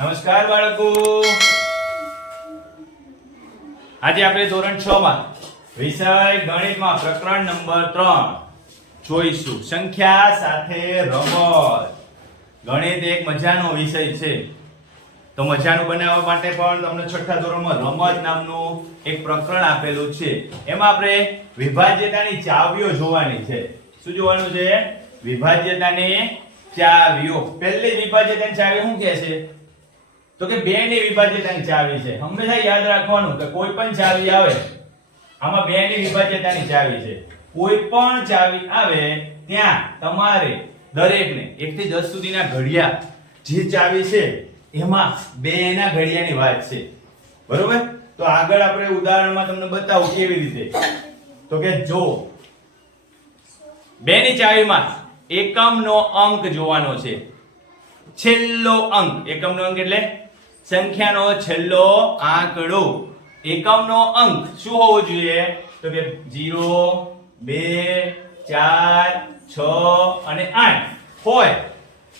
નમસ્કાર બાળકો. આજે આપણે ધોરણ 6 માં વિષય ગણિતમાં પ્રકરણ નંબર 3 જોઈશું. સંખ્યા સાથે રમત. ગણિત એક મજાનો વિષય છે. તો મજાનું બનાવવા માટે પણ તમને છઠ્ઠા ધોરણમાં રમત નામનું એક પ્રકરણ આપેલું છે. એમાં આપણે વિભાજ્યતાની ચાવીઓ જોવાની છે. શું જોવાનું છે? વિભાજ્યતાની ચાવીઓ. પહેલી વિભાજ્યતાની ચાવી શું કહે છે? તો કે બે ની વિભાજ્યતાની ચાવી છે. હંમેશા યાદ રાખવાનું કે કોઈ પણ ચાવી આવે, આમાં બે ની વિભાજ્યતાની ચાવી છે. કોઈ પણ ચાવી આવે, ત્યાં તમારે દરેકને 1 થી 10 સુધીના ઘડિયા જે ચાવી છે, એમાં બે ના ઘડિયાની વાત છે. બરોબર? તો આગળ આપણે ઉદાહરણમાં તમને બતાવું કેવી રીતે. તો કે જો બે ની ચાવીમાં એકમનો અંક જોવાનો છે. છેલ્લો અંક. એકમનો અંક એટલે સંખ્યાનો છેલ્લો આંકડો. એકમનો અંક શું હોવો જોઈએ? તો કે 0 2 4 6 અને 8 હોય.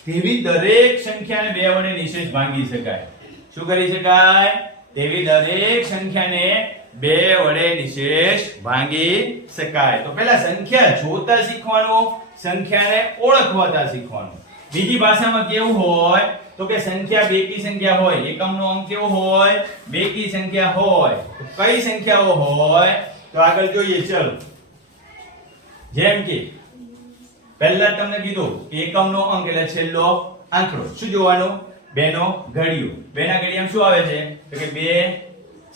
તેવી દરેક સંખ્યાને બે વડે નિશેષ ભાંગી શકાય. શું કરી શકાય? તેવી દરેક સંખ્યાને બે વડે નિશેષ ભાંગી શકાય. તો પહેલા સંખ્યા જોતા શીખવાનું, સંખ્યાને ઓળખવાતા શીખવાનું. બીજી ભાષામાં કેવું હોય? તો કે સંખ્યા બેકી સંખ્યા હોય. એકમનો અંક કેવો હોય? બેકી સંખ્યા હોય. કઈ સંખ્યાઓ હોય? તો આગળ જોઈએ, ચલો. જેમ કે, પહેલા તમને કીધું કે એકમનો અંક એટલે છેલ્લો આંકડો. શું જોવાનું? બેનો ઘડિયો. બેના ઘડિયામાં શું આવે છે? તો કે 2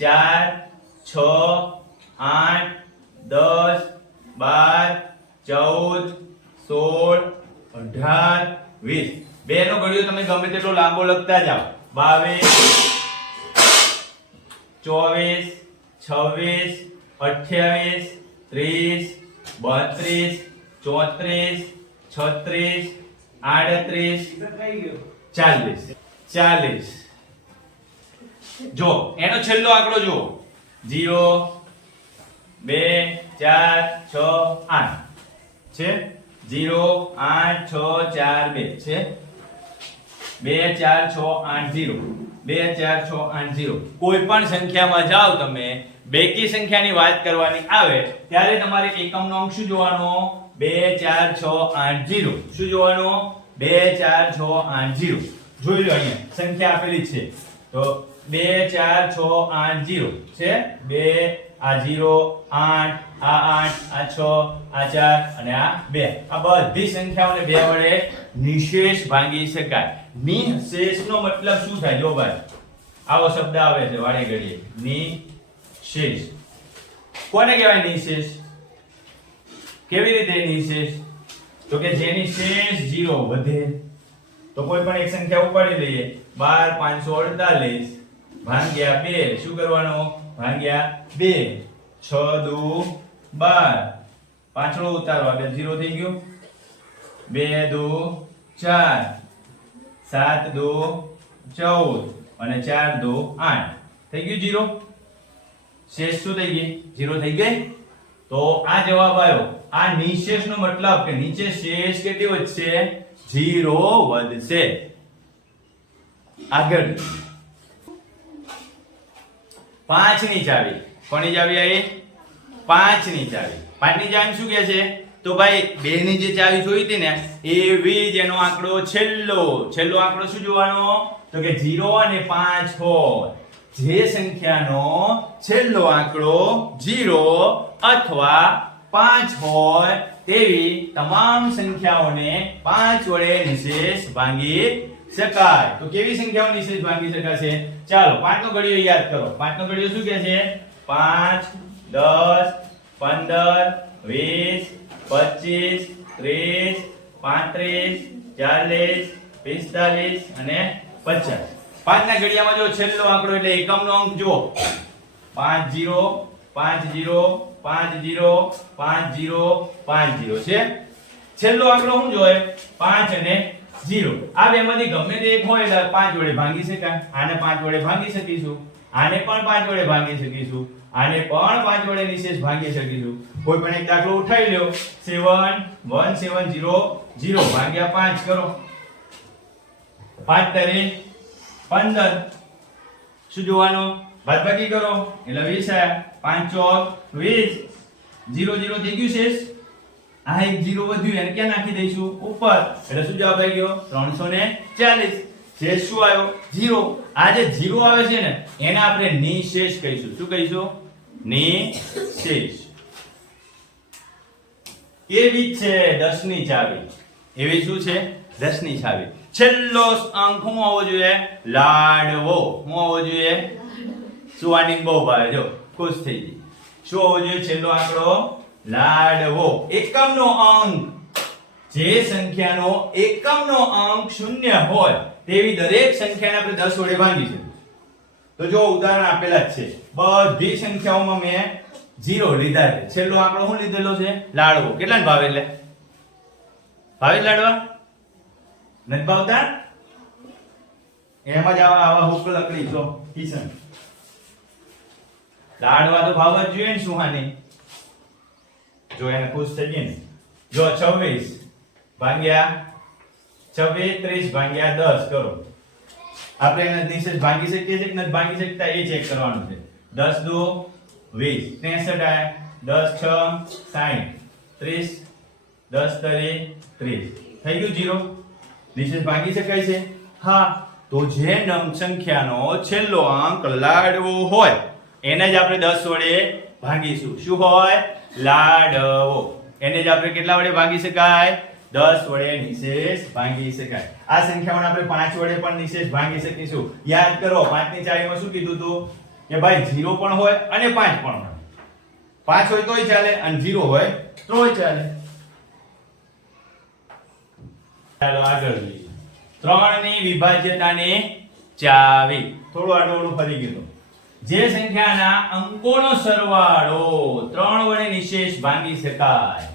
4 6 8 10 12 14 16 18 20 બેનો ઘડિયો તમે ગમે તેટલો લાંબો લખતા જાઓ. 22 ચોવીસ, છવ્વીસ, અઠ્યાવીસ, ત્રીસ, બત્રીસ, ચોત્રીસ, છત્રીસ, આડત્રીસ, ચાલીસ. ચાલીસ. જો, એનો છેલ્લો આંકડો જુઓ. જીરો, બે, ચાર, છ, આઠ. છે? જીરો આઠ છ ચાર બે છે? બે ચાર છ આઠ જીરો બે ચાર છ આઠ જીરો કોઈ પણ સંખ્યામાં જાઓ તમે, બેકી સંખ્યાની વાત કરવાની આવે, ત્યારે તમારે એકમનો અંક શું જોવાનો? બે ચાર છ આઠ જીરો શું જોવાનો? બે ચાર છ આઠ જીરો જોઈ લો અહીંયા, સંખ્યા આપેલી છે. તો બે ચાર છ આઠ જીરો છે? બે આ જીરો, આઠ, આ આઠ, આ છ, આ ચાર અને આ બે. આ બધી સંખ્યાઓને બે વડે નિશેષ ભાંગી શકાય. નિશેષનો મતલબ શું થાય? જો ભાઈ, આવો શબ્દ આવે છે વાળે ઘડીએ. નિશેષ. કોને કહેવાય નિશેષ? કેવી રીતે નિશેષ? તો કે જેની શેષ 0 વધે. તો કોઈ પણ એક સંખ્યા ઉપાડી લઈએ. 12 548 ભાગ્યા 2 શું કરવાનો? ભાગ્યા બે, છ, દુ, બાર. પાછળો ઉતારો. બે ઝીરો થઈ ગયું. બે, દુ 4 7 દુ, ચૌદ. અને ચાર, દુ, આઠ. થઈ ગયું ઝીરો શેષ શું થઈ ગઈ? ઝીરો થઈ ગઈ? તો આ જવાબ આવ્યો. આ નિશેષનો મતલબ કે નીચે શેષ કેટલી વધશે? જીરો વધશે. આગળ. પાંચની ચાવી. કોની ચાવી આવી? પાંચની ચાવી. પાંચની ચાવી શું કહે છે? તો ભાઈ બે ની જે ચાવી જોઈ હતી ને, એવી જ એનો આંકડો છેલ્લો. છેલ્લો આંકડો શું જોવાનો? તો કે જીરો અને પાંચ હોય. જે સંખ્યાનો છેલ્લો આંકડો જીરો અથવા પાંચ હોય, તેવી તમામ સંખ્યાઓને પાંચ વડે નિશેષ ભાંગી શકાય. તો કેવી સંખ્યાઓ નિશેષ ભાગી શકાશે? ચાલો, પાંચનો ઘડિયો યાદ કરો. પાંચનો ઘડિયો શું કહે છે? પાંચ, દસ, પંદર, વીસ, પચીસ, ત્રીસ, પાંત્રીસ, ચાલીસ, પિસ્તાલીસ અને 50 પાંચના ઘડિયામાં જો છેલ્લો આંકડો એટલે એકમનો અંક જુઓ. 5 0 5 0 5 0 5 0 5 0 છે. છેલ્લો આંકડો શું જોઈએ પાંચ અને 0 આ બેમાંથી ગમે તે એક હોય એટલે પાંચ વડે ભાંગી શકાય. આને પાંચ વડે ભાંગી શકીશું. આને પણ પાંચ વડે ભાંગી શકીશું. આને પણ પાંચ વડે નિશેષ ભાંગી શકીશું. કોઈ પણ એક દાખલો ઉઠાવી લ્યો. 7 1700 0 ભાગ્યા પાંચ કરો. પાંચ તરી પંદર. શું જોવાનો? બાદબાકી કરો. એટલે વીસ આયા પાંચ ચોક વીસ. જીરો જીરો થઈ ગયું શેષ. આ એક જીરો વધ્યું એને ક્યાં નાખી દઈશું? ઉપર. એટલે શું જવાબ આવી ગયો? ત્રણસો ને ચાલીસ. શેષ શું આવ્યો? જીરો. આ જે જીરો આવે છે ને એને આપણે નિશેષ કહીશું. શું કહીશું? નિશેષ. એવી છે છે દસની ચાવી. એવી શું છે? દસની ચાવી. છેલ્લો અંક શું હોવો જોઈએ? લાડવો. શું હોવો જોઈએ? સુવાની બહુ ભાવે જો ખુશ થઈ ગઈ શું હોવો જોઈએ? છેલ્લો આંકડો લાડવો. એકમનો અંક. જે સંખ્યાનો એકમનો અંક શૂન્ય હોય, તેવી દરેક સંખ્યાને આપણે 10 વડે ભાગી છે. તો જો ઉદાહરણ આપેલા જ છે. બધી સંખ્યાઓમાં મેં જીરો લીધા છે. છેલ્લો આંકડો શું લીધેલો છે? લાડવો. કેટલા ભાવે એટલે? ભાવે લાડવા? નથી ભાવતા? એમાં જ આવા આવા હુક લકડી, જો, કિશન. લાડવા તો ભાવ જ જોઈએ ને સુહાની. જો એને ખુશ થઈ ગઈ ને, જો 26 ભાગ્યા 26 30 ભાગ્યા 10 કરો. આપણે એને નિશેષ ભાગી શકીએ છીએ કે નથી ભાગી શકતા એ ચેક કરવાનું છે. 10 દો 20 63 આયા. 10 6 60 30 10 તરી 30 થઈ ગયું જીરો નિશેષ ભાગી શકાય છે? હા. તો જે નમ સંખ્યાનો છેલ્લો અંક લાડવો હોય, એને જ આપણે દસ વડે ભાગીશું. શું હોય? લાડવો. એને જ આપણે કેટલા વડે ભાગી શકાય? દસ વડે નિશેષ ભાંગી શકાય. આ સંખ્યાઓને આપણે પાંચ વડે પણ નિશેષ ભાગી શકીશું. યાદ કરો 5 ની ચાવીમાં શું કીધું હતું? કે ભાઈ, જીરો પણ હોય અને પાંચ પણ હોય. પાંચ હોય તોય ચાલે અને જીરો હોય તોય ચાલે. ચાલો આગળ જોઈએ. ત્રણની વિભાજ્યતાને ચાવી. થોડું આડું ફરી ગયું. જે સંખ્યાના અંકોનો સરવાળો ત્રણ વડે નિશેષ ભાંગી શકાય.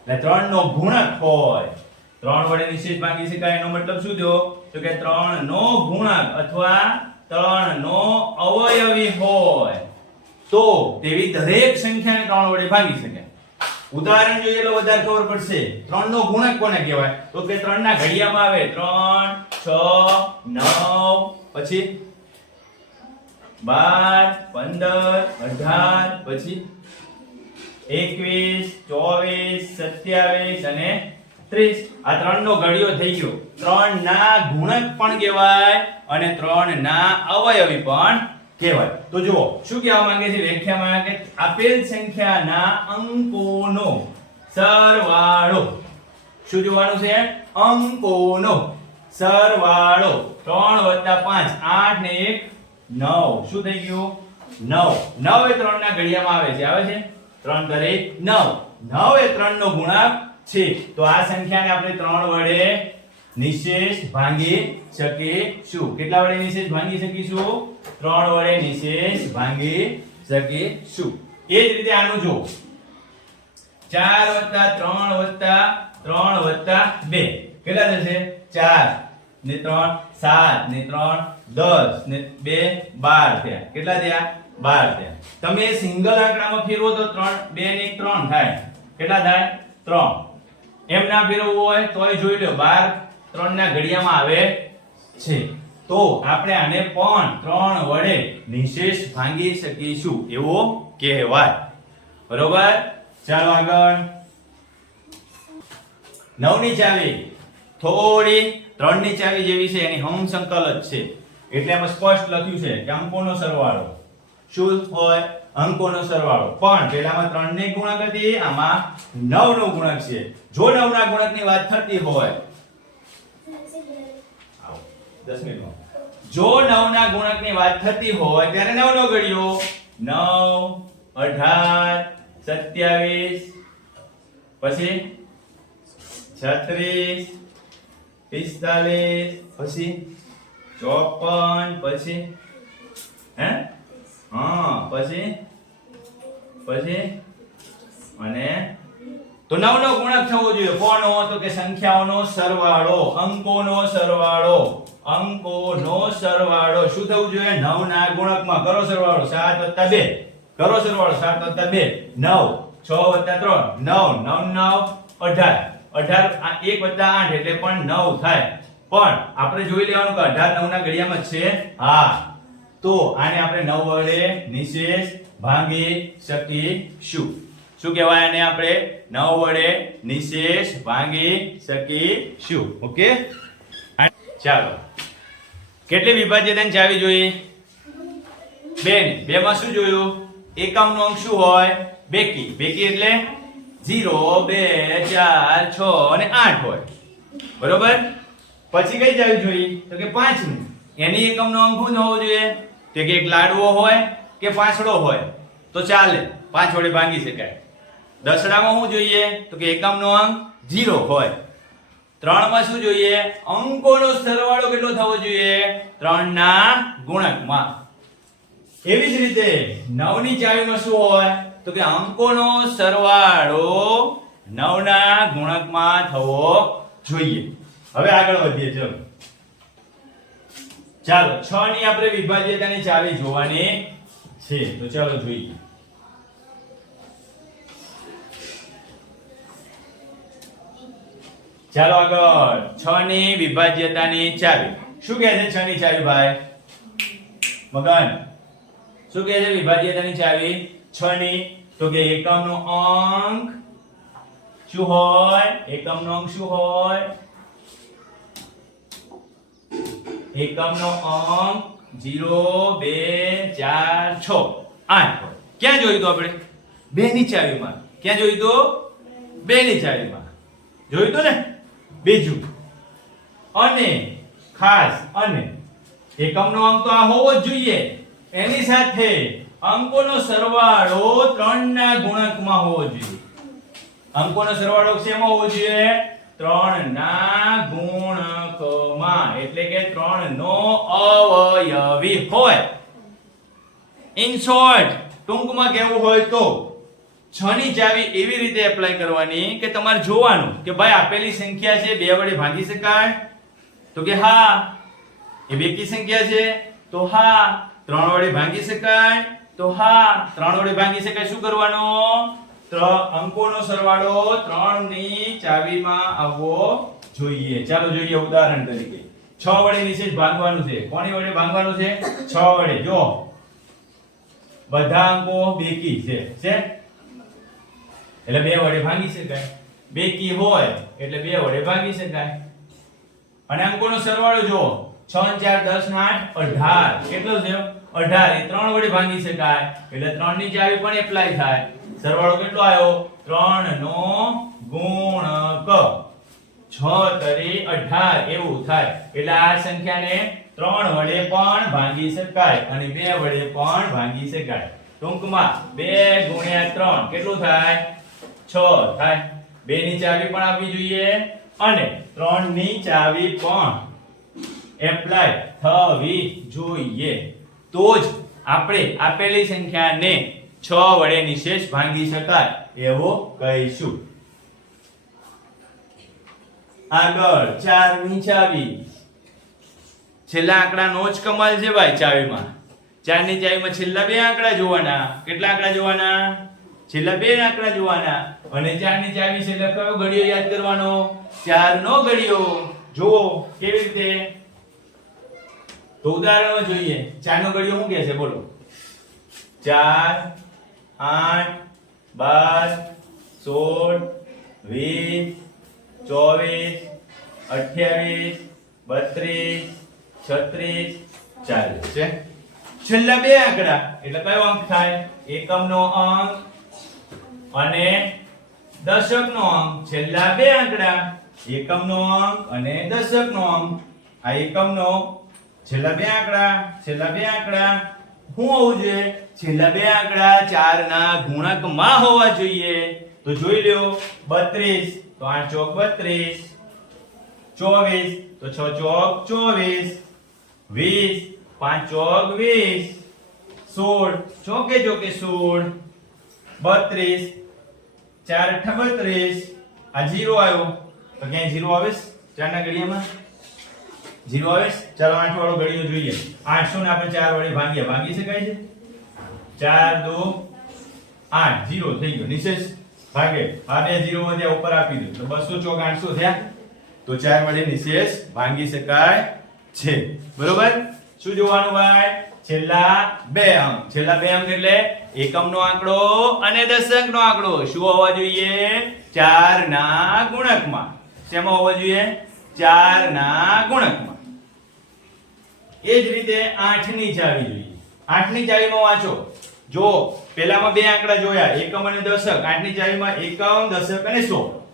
એટલે ત્રણ નો ગુણક હોય. ત્રણ વડે નિશેષ ભાંગી શકાય એનો મતલબ શું થયો? તો કે ત્રણ નો ગુણક અથવા ત્રણ નો અવયવી હોય. તો તેવી દરેક સંખ્યાને ત્રણ વડે ભાગી શકાય. ઉદાહરણ જોઈએ એટલે વધારે ખબર પડશે. ત્રણ નો ગુણક કોને કહેવાય? તો કે ત્રણ ના ઘડિયામાં આવે ત્રણ, છ, નવ, પછી બાર, પંદર, અઢાર, પછી એકવીસ, ચોવીસ, સત્યાવીસ અને ત્રીસ. આ ત્રણ નો ઘડિયો થઈ ગયો. ત્રણ ના ગુણક પણ કહેવાય અને ત્રણ ના અવયવી પણ કહેવાય. તો જુઓ, શું કહેવા માંગે છે વ્યાખ્યામાં? કે આપેલ સંખ્યાના અંકોનો સરવાળો. શું જોવાનું છે? અંકોનો સરવાળો. ત્રણ વત્તા 5 8 ને 1 9 શું થઈ ગયું? 9 9 એ ત્રણ ના ઘડિયામાં આવે છે. આવે છે? 3 કરે 9 9 એ ત્રણ નો ગુણાંક છે. તો આ સંખ્યાને આપણે ત્રણ વડે નિશેષ ભાંગી શકીશું. કેટલા વડે નિશેષ ભાંગી શકીશું? ત્રણ વડે નિશેષ ભાંગી શકીશું. એ જ રીતે આનું જો ચાર વત્તા ત્રણ વત્તા ત્રણ વત્તા બે. કેટલા થશે? ચાર. ને 3 7 ને 3 10 ને બે, બાર થયા. કેટલા થયા? બાર થયા. તમે સિંગલ આંકડામાં ફેરવો તો 3 2 ને ત્રણ થાય. કેટલા થાય? ત્રણ. એમ ના ફેરવવું હોય તોય જોઈ લો 12 3 ના ઘડિયામાં આવે છે. તો આપણે આને પણ ત્રણ વડે નિશેષ ભાંગી શકીશું એવો કહેવાય. બરોબર? ચાલો આગળ. નવની ચાવી. થોડી ત્રણની ચાવી જેવી છે, એની હમ સંકલ જ છે. એટલે એમાં સ્પષ્ટ લખ્યું છે કે અંકોનો સરવાળો શું હોય, અંકોનો સરવાળો. પણ પેલામાં ત્રણ ને ગુણક હતી, આમાં નવ નો ગુણક છે. જો નવ ના ગુણકની વાત થતી હોય દસ મિનિટમાં. જો નવ ના ગુણકની વાત થતી હોય, ત્યારે નવ નો ઘડિયો નવ, અઢાર, સત્યાવીસ, પછી છત્રીસ, પિસ્તાલીસ, પછી ચોપન, પછી? હે? હા, પછી? પછી? અને? તો નવ નવ ગુણક થવો જોઈએ. કોનો? તો કે સંખ્યાઓનો સરવાળો, અંકોનો સરવાળો અંકોનો સરવાળો. શું થવું જોઈએ? નવ ના ગુણકમાં કરો સરવાળો. 7 2 કરો સરવાળો. 7 2 9 6 3 9 9 9 18 18 આ 1 8 એટલે પણ નવ થાય. પણ આપણે જોઈ લેવાનું કે અઢાર નવ ના ઘડિયામાં છે હા. તો આને આપણે નવ વડે નિશેષ ભાંગી શકીશું. શું કહેવાય આને આપણે? નવ વડે નિશેષ ભાંગી શકીશું. ઓકે? ચાલો. કેટલી વિભાજ્યતાની ચાવી જોઈએ બે ની બે માં શું જોયું? એકમ નો અંક શું હોય? બેકી. બેકી એટલે 0 2 4 6 અને આઠ હોય. બરોબર? પછી કઈ જવી જોઈએ? તો કે પાંચમી. એની એકમ નો અંક શું હોવો જોઈએ? તો કે એક લાડવો હોય કે પાંચડો હોય? તો ચાલે. પાંચ વડે ભાંગી શકાય. દસડામાં શું જોઈએ? તો કે એકમ નો અંક ઝીરો હોય. ત્રણમાં શું જોઈએ? અંકોનો સરવાળો કેટલો થવો જોઈએ? ત્રણ ના ગુણકમાં. એવી જ રીતે નવની ચાવીમાં શું હોય? તો કે અંકોનો સરવાળો નવ ના ગુણકમાં થવો જોઈએ. હવે આગળ વધીએ, ચલો. ચાલો, છ ની આપણે વિભાજ્યતાની ચાવી જોવાની છે. તો ચાલો જોઈએ. ચાલો આગળ, છ ની વિભાજ્યતાની ચાવી. શું કહે છે છ ની ચાવી, ભાઈ? મગન, શું કહે છે વિભાજ્યતાની ચાવી? છ ની, તો કે એકમ નો અંક શું હોય? એકમ નો અંક શું હોય? એકમ નો અંક 0 2 4 6 8 હોય. ક્યાં જોયું તો આપણે? બે ની ચાવીમાં ક્યાં જોયું તો બે ની ચાવીમાં જોયું તો ને? બીજું. અને ખાસ અને એકમનો અંક તો આ હોવો જ જોઈએ. એની સાથે અંકોનો સરવાળો ત્રણના ગુણકમાં હોવો જોઈએ. અંકોનો સરવાળો શેમાં હોવો જોઈએ? ત્રણ ના ગુણકમાં એટલે કે ત્રણ નો અવયવી હોય. ઇન શોર્ટ ટૂંકમાં કહેવું હોય તો, છની ચાવી એવી રીતે એપ્લાય કરવાની કે તમારે જોવાનું કે ભાઈ આપેલી સંખ્યા છે, બે વડે ભાગી શકાય? તો કે હા. એ બેકી સંખ્યા છે, તો હા. ત્રણ વડે ભાગી શકાય? તો હા. ત્રણ વડે ભાગી શકાય, શું કરવાનું? અંકોનો સરવાળો ત્રણની ચાવીમાં આવવો જોઈએ. ચાલો જોઈએ ઉદાહરણ તરીકે. છ વડે નિશેષ ભાગવાનું છે. કોની વડે ભાગવાનું છે? છ વડે. જો. બધા અંકો બેકી છે. છે? એટલે બે વડે ભાગી શકાય. બેકી હોય એટલે બે વડે ભાગી શકાય. અને અંકોનો સરવાળો જો છ, ચાર, દસ ને 8 18 કેટલો છે? અઢાર. એ ત્રણ વડે ભાગી શકાય. એટલે ત્રણની ચાવી પણ એપ્લાય થાય. સરવાળો કેટલો આવ્યો? ત્રણ નો ગુણક. 6 તરી 18 એવું થાય. એટલે આ સંખ્યાને 3 વડે પણ ભાંગી શકાય અને બે વડે પણ ભાંગી શકાય. ટૂંકમાં 2 ગુણ્યા 3 કેટલું થાય? 6 થાય. 2 ની ચાવી પણ આપવી જોઈએ અને ત્રણની ચાવી પણ એપ્લાય થવી જોઈએ. તો જ આપણે આપેલી સંખ્યાને છ વડે નિશેષ ભાંગી શકાય એવો કહીશું. આગળ ચારની ચાવી. છેલ્લા આંકડાનો જ કમાલ છે ભાઈ ચાવીમાં. 4 ની ચાવીમાં છેલ્લા બે આંકડા જોવાના. કેટલા આંકડા જોવાના? છેલ્લા બે આંકડા જોવાના. અને ચારની ચાવી છે કયો ઘડિયો યાદ કરવાનો? ચાર નો ઘડિયો જુઓ, કેવી રીતે? તો ઉદાહરણ જોઈએ. ચાર નો ઘડિયો શું કહે છે? બોલો. 4 8 12 16 20 24 28 32 36 40 છે? છેલ્લા બે આંકડા. એટલે કયો અંક થાય? એકમનો અંક અને દશકનો અંક. છેલ્લા બે આંકડા. એકમનો અંક અને દશકનો અંક. આ એકમનો છેલ્લા બે આંકડા, છેલ્લા બે આંકડા. શું હોવું જોઈએ છેલ્લા બે આંકડા ચાર ના ગુણકમાં હોવા જોઈએ. તો જોઈ લ્યો. 32 તો આઠ ચોક 32 24 તો છ ચોક 24 20 પાંચ ચોક વીસ. સોળ, ચોકે ચોકે 16 32 ચાર અઠ્ઠા બત્રીસ. આ જીરો આવ્યો. તો ક્યાંય જીરો આવે? ચારના ઘડિયામાં? જીરો આવે ચાલો આઠ વાળો ઘડિયો જોઈએ. આઠસો ને આપણે ચાર વડે ભાગીએ ભાગી શકાય છે? ચાર, દો, આઠ. જીરો થઈ ગયો. નિશેષ. ભાગે. આ બે જીરો વધ્યા ઉપર આપી દો તો બસો ચોક આઠસો થયા. તો ચાર વડે નિશેષ ભાંગી શકાય છે. બરોબર? શું જોવાનું ભાઈ? છેલ્લા બે અંક છેલ્લા બે અંક એટલે એકમનો આંકડો અને દશકનો આંકડો. શું હોવા જોઈએ? ચાર ના ગુણકમાં. શેમાં હોવા જોઈએ? ચાર ના ગુણકમાં. એ જ રીતે આઠની ચાવી જોઈએ. આઠની ચાવીમાં વાંચો. જો, પહેલામાં બે આંકડા જોયા, એકમ અને દશક. આઠની ચાવીમાં એકમ દશક અને સો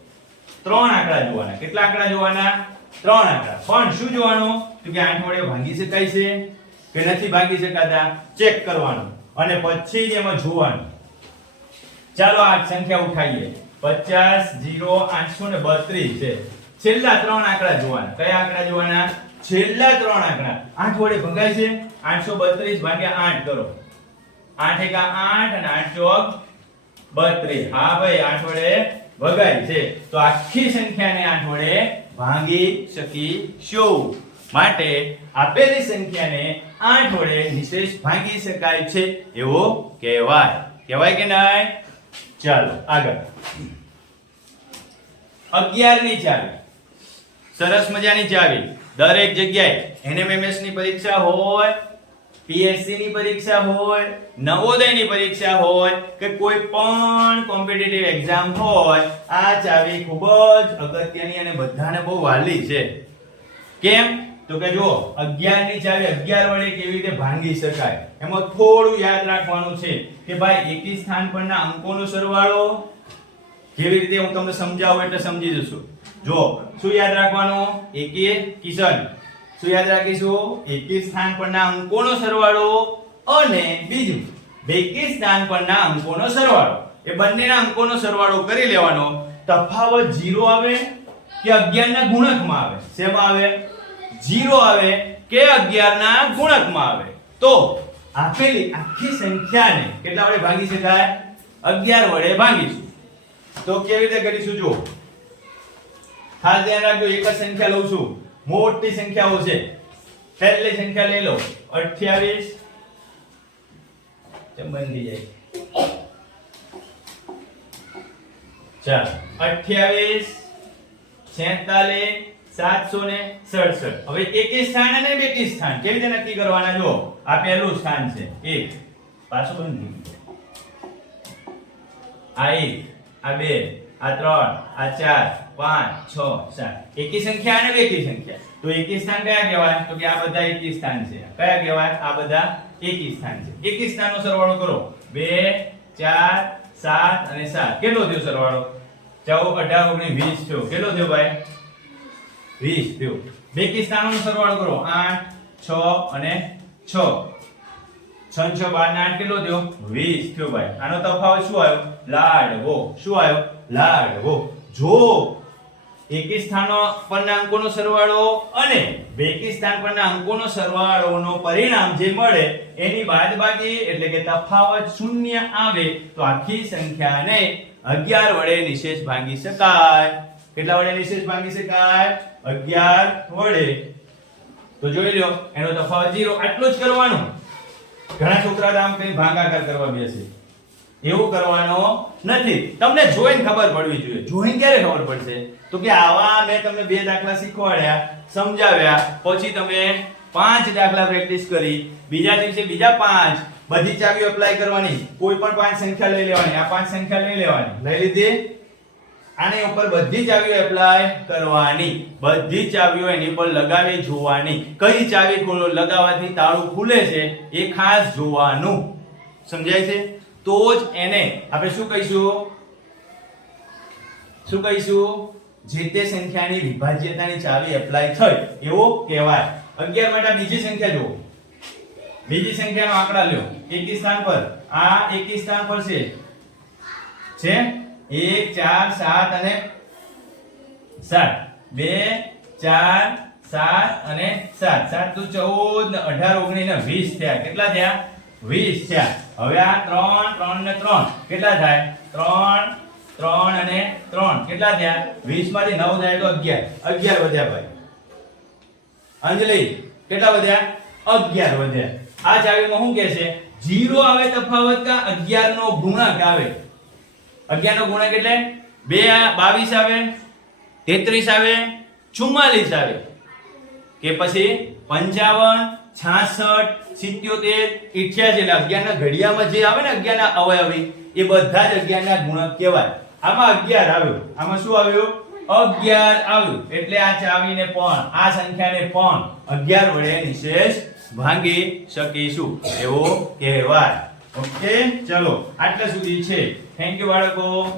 ત્રણ આંકડા જોવાના. કેટલા આંકડા જોવાના? ત્રણ આંકડા. પણ શું જોવાનું? તો કે આઠ વડે ભાંગી શકાય છે કે નથી ભાંગી શકાતા? ચેક કરવાનું. અને પછી જ એમાં જોવાનું. ચાલો આ સંખ્યા ઉઠાવીએ. પચાસ, જીરો, આઠસો ને બત્રીસ છે. છેલ્લા ત્રણ આંકડા જોવાના. કયા આંકડા જોવાના? છેલ્લા ત્રણ આંકડા. આઠ વડે ભંગાય છે. આઠસો બત્રીસ ભાગ્યા આઠ કરો. આઠ એકા આઠ અને આઠ ચોક બત્રીસ. હા ભાઈ, આઠ વડે ભગાય છે. તો આખી સંખ્યાને આઠ વડે ભાંગી શકીશું. માટે આપેલી સંખ્યાને આઠ વડે નિશેષ ભાંગી શકાય છે એવો કહેવાય. કહેવાય કે નહીં? ચાલો, આગળ. અગિયારની ચાવી. સરસ મજાની ચાવી. દરેક જગ્યાએ એનએમએમએસની પરીક્ષા હોય પીએસસી ની પરીક્ષા હોય નવોદયની પરીક્ષા હોય કે કોઈ પણ કોમ્પિટિટિવ એક્ઝામ હોય, આ ચાવી ખૂબ જ અગત્યની અને બધાને બહુ વાલી છે. કેમ? તો કે જો 11 ની ચાવી 11 વડે કેવી રીતે ભાંગી શકાય? એમાં થોડું યાદ રાખવાનું છે કે ભાઈ, એકી સ્થાન પરના અંકોનો સરવાળો કેવી રીતે હું તમને સમજાવું એટલે સમજી જશો. જો શું યાદ રાખવાનું? એકી કિશન. શું યાદ રાખીશું? એકી સ્થાન પરના અંકોનો સરવાળો અને બીજું, બેકી સ્થાન પરના અંકોનો સરવાળો. એ બંનેના અંકોનો સરવાળો કરી લેવાનો. તફાવત 0 આવે કે 11 ના ગુણકમાં આવે? શેમાં આવે? 0 આવે કે 11 ના ગુણકમાં આવે? તો આપેલી આખી સંખ્યાને કેટલા વડે ભાગી શકાય? 11 વડે ભાગીશું. તો કેવી રીતે કરીશું? જો ખાસ ધ્યાન રાખજો, એક જ સંખ્યા લઉં છું. મોટી સંખ્યાઓ છે. પહેલી સંખ્યા લઈ લો. 28 તેમ બંધી જાય? 28 46 સાતસો ને સડસઠ. હવે એકી સ્થાન અને બેકી સ્થાન કેવી રીતે નક્કી કરવાના? જો આ પહેલું સ્થાન છે. એક. પાછું બંધ આ એક, આ બે, આ ત્રણ, આ ચાર પાંચ, છ, સાત. એકી સંખ્યા અને બેકી સંખ્યા. તો એકી સ્થાન કયા કહેવાય? તો કે આ બધા એકી સ્થાન છે. કયા કહેવાય? આ બધા એકી સ્થાન છે. એકી સ્થાનનો સરવાળો કરો. બે, ચાર, સાત અને સાત. કેટલો થયો સરવાળો? ચૌદ, અઢાર, ઓગણીસ, વીસ થયો. કેટલો થયો ભાઈ? વીસ થયો. બેકી સ્થાનોનો સરવાળો કરો. આઠ, છ અને છ. છ છ, બાર આઠ કેટલો થયો? વીસ થયો ભાઈ. આનો તફાવત શું આવ્યો? લાડવો. શું આવ્યો? લાડવો. જો એકી સ્થાનો પરના અંકોનો સરવાળો અને બેકી સ્થાન પરના અંકોનો સરવાળોનો પરિણામ જે મળે, એની બાદબાકી એટલે કે તફાવત શૂન્ય આવે, તો આખી સંખ્યાને 11 વડે નિશેષ ભાગી શકાય. કેટલા વડે નિશેષ ભાગી શકાય? 11 વડે. તો જોઈ લો એનો તફાવત 0 આટલું જ કરવાનું. ઘણા છોકરા આમ કઈ ભાગાકાર કરવા બેસે. એવું કરવાનો નથી. તમને જોઈને ખબર પડવી જોઈએ. જોઈને ક્યારે ખબર પડશે? તો કે આવા મેં તમને બે દાખલા શીખવાડ્યા, સમજાવ્યા, પછી તમે પાંચ દાખલા પ્રેક્ટિસ કરી, બીજા દિવસે બીજા પાંચ, બધી ચાવીઓ એપ્લાય કરવાની. કોઈ પણ પાંચ સંખ્યા લઈ લેવાની. આ પાંચ સંખ્યા લઈ લેવાની. લઈ લીધી. આની ઉપર બધી ચાવીઓ એપ્લાય કરવાની. બધી ચાવીઓ એની પર લગાવી જોવાની. કઈ ચાવી લગાવવાથી તાળું ખુલે છે એ ખાસ જોવાનું. સમજાય છે? તો જ એને આપણે શું કહીશું? શું કહીશું? જે તે સંખ્યાની વિભાજ્યતાની ચાવી એપ્લાય થઈ, એવો કહેવાય. 11 માટે બીજી સંખ્યા જુઓ. બીજી સંખ્યાનો આંકડા લ્યો. એકી સ્થાન પર. આ એકી સ્થાન પર છે. છે? એક, ચાર, સાત અને સાત. બે, ચાર, સાત અને સાત. સાત તો ચૌદ અઢાર, ઓગણીસ ને વીસ થયા. કેટલા થયા? વીસ થયા. હવે આ ત્રણ ત્રણ ને ત્રણ કેટલા થાય? ત્રણ ત્રણ અને ત્રણ. કેટલા થયા? વીસમાંથી નવ થાય તો અગિયાર. અગિયાર વધ્યા ભાઈ. અંજલિ, કેટલા વધ્યા? અગિયાર વધ્યા. આ ચાવીમાં શું કહે છે જીરો આવે તફાવત કા અગિયાર નો ગુણક આવે. અગિયાર નો ગુણક એટલે બે બાવીસ આવે, તેત્રીસ આવે, ચુમ્માલીસ આવે. કે પછી પંચાવન છાસઠ, સિત્યોતેર, ઇઠ્યાસી એટલે અગિયારના ઘડિયામાં જે આવે ને અગિયારના અવયવી, એ બધા જ અગિયારના ગુણક કહેવાય. આમાં અગિયાર આવ્યો. આમાં શું આવ્યું? અગિયાર આવ્યું. એટલે આ ચાવીને પણ, આ સંખ્યાને પણ અગિયાર વડે નિશેષ ભાંગી શકીશું. એવો કહેવાય. ઓકે? ચલો, આટલા સુધી છે. થેન્ક યુ બાળકો.